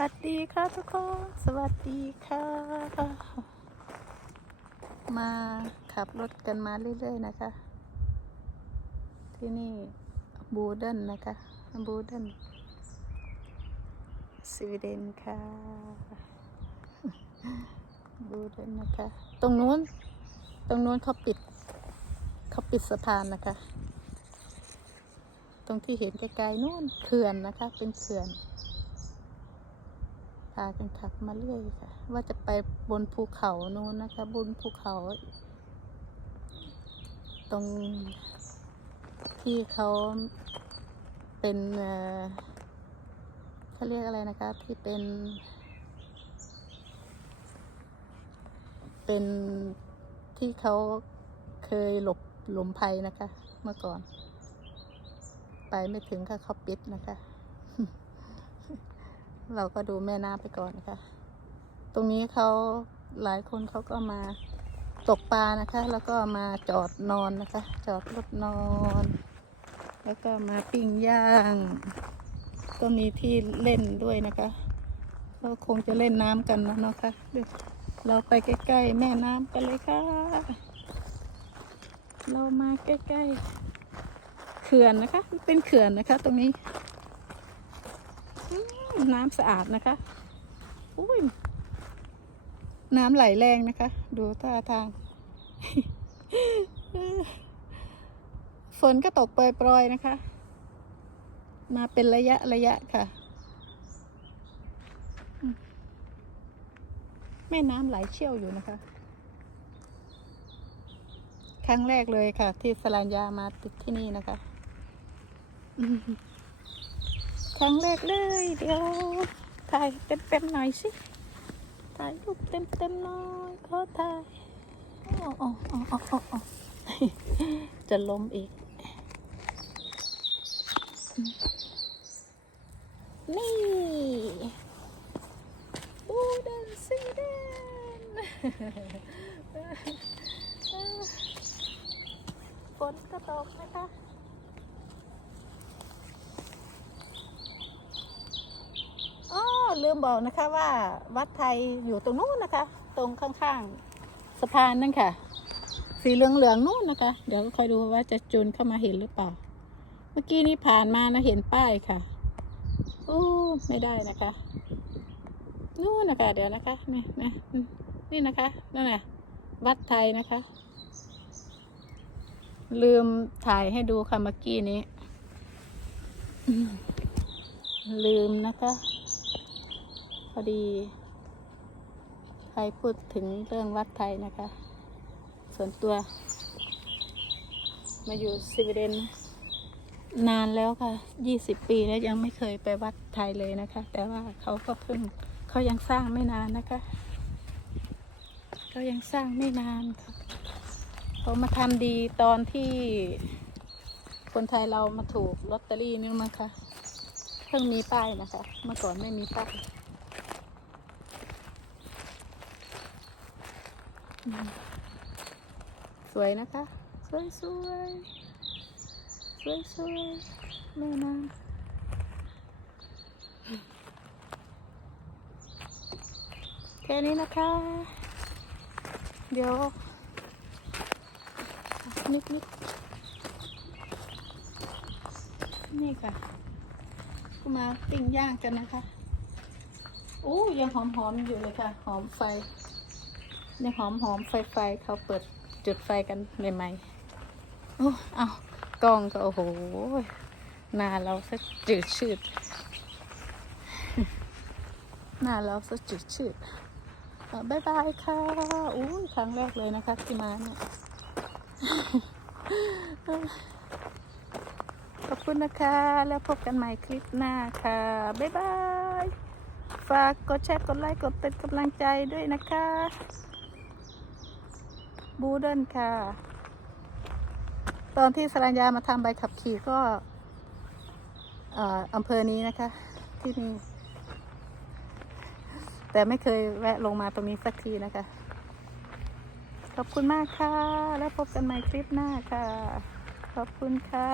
วัสดีค่ะทุกคน สวัสดีค่ะ มาขับรถกันมาเรื่อยๆนะคะ ที่นี่บูเดนนะคะบูเดนสวีเดนค่ะบูเดนนะคะ ตรงนู้น ตรงนู้นเขาปิดเขาปิดสะพานนะคะ ตรงที่เห็นไกลๆนู่นเขื่อนนะคะ เป็นเขื่อน พากันขับมาเรื่อยค่ะ ว่าจะไปบนภูเขาโน้นนะคะ บนภูเขา ตรงที่เขาเป็นเขาเรียกอะไรนะคะ ที่เป็น เป็นที่เขาเคยหลบหลมภัยนะคะ เมื่อก่อน ไปไม่ถึงค่ะเขาปิดนะคะ เราก็ดูแม่น้ำไปก่อนนะคะตรงนี้เขาหลายคนเขาก็มาตกปลานะคะ แล้วก็มาจอดนอนนะคะ จอดรถนอน แล้วก็มาปิ้งย่าง ก็มีที่เล่นด้วยนะคะเราคงจะเล่นน้ำกันนะเนาะคะเดี๋ยวเราไปใกล้ๆแม่น้ำกันเลยค่ะ เรามาใกล้ๆเขื่อนนะคะ เป็นเขื่อนนะคะ ตรงนี้ น้ำสะอาดนะคะอุ้ยน้ำไหลแรงนะคะ ดูท่าทาง ฝนก็ตกปรยๆนะคะ มาเป็นระยะระยะค่ะ แม่น้ำไหลเชี่ยวอยู่นะคะ ครั้งแรกเลยค่ะ ที่สลานยามาติดที่นี่นะคะ ครั้งแรกเลย เดี๋ยวถ่ายเต็มๆหน่อยสิถ่ายรูปเต็มๆหน่อยขอถ่ายอ้โอ้โอ้โอ้โอ้โอ้จะล้มอีก นี่บูเดนซีเดนฝนก็ตกนะคะ อ๋อ ลืมบอกนะคะว่าวัดไทยอยู่ตรงนู้นนะคะ ตรงข้างๆสะพานนั่นค่ะ สีเหลืองๆนู่นนะคะ เดี๋ยวคอยดูว่าจะจูนเข้ามาเห็นหรือเปล่า เมื่อกี้นี้ผ่านมานะเห็นป้ายค่ะโอ้ไม่ได้นะคะนู่นนะคะเดี๋ยวนะคะนี่นะนี่นะคะนั่นแหละวัดไทยนะคะ ลืมถ่ายให้ดูค่ะเมื่อกี้นี้ ลืมนะคะ พอดี ใครพูดถึงเรื่องวัดไทยนะคะ ส่วนตัว มาอยู่สวีเดนนานแล้วค่ะ ยี่สิบปีแล้วยังไม่เคยไปวัดไทยเลยนะคะ แต่ว่าเขาก็เพิ่งเขายังสร้างไม่นานนะคะ เขายังสร้างไม่นานค่ะ เขามาทำดีตอนที่คนไทยเรามาถูกลอตเตอรี่นี่มั้งคะ เพิ่งมีป้ายนะคะ เมื่อก่อนไม่มีป้ายอืม สวยนะคะ สวยสวยสวยสวยแม่น้ำแค่นี้นะคะ เดี๋ยว นิดนิดนี่ค่ะก็มาปิ้งย่างกันนะคะ โอ้ยังหอมหอมๆอยู่เลยค่ะ หอมไฟ ยังหอมหอมๆไฟไฟเขาเปิดจุดไฟกันใหม่ๆโอ้เอากล้องก็โอ้โหหน้าเราสักจืดชืดหน้าเราสักจืดชืดอะบ๊ายบายค่ะอู้ยครั้งแรกเลยนะคะที่มาเนี่ยขอบคุณนะคะ แล้วพบกันใหม่คลิปหน้าค่ะบ๊ายบาย ฝากกดแชร์กดไลค์กดเป็นกำลังใจด้วยนะคะ บูเดนค่ะ ตอนที่สรัญญามาทำใบขับขี่ก็เอ่ออำเภอนี้นะคะ ที่นี่ แต่ไม่เคยแวะลงมาตรงนี้สักทีนะคะ ขอบคุณมากค่ะ แล้วพบกันใหม่คลิปหน้าค่ะ ขอบคุณค่ะ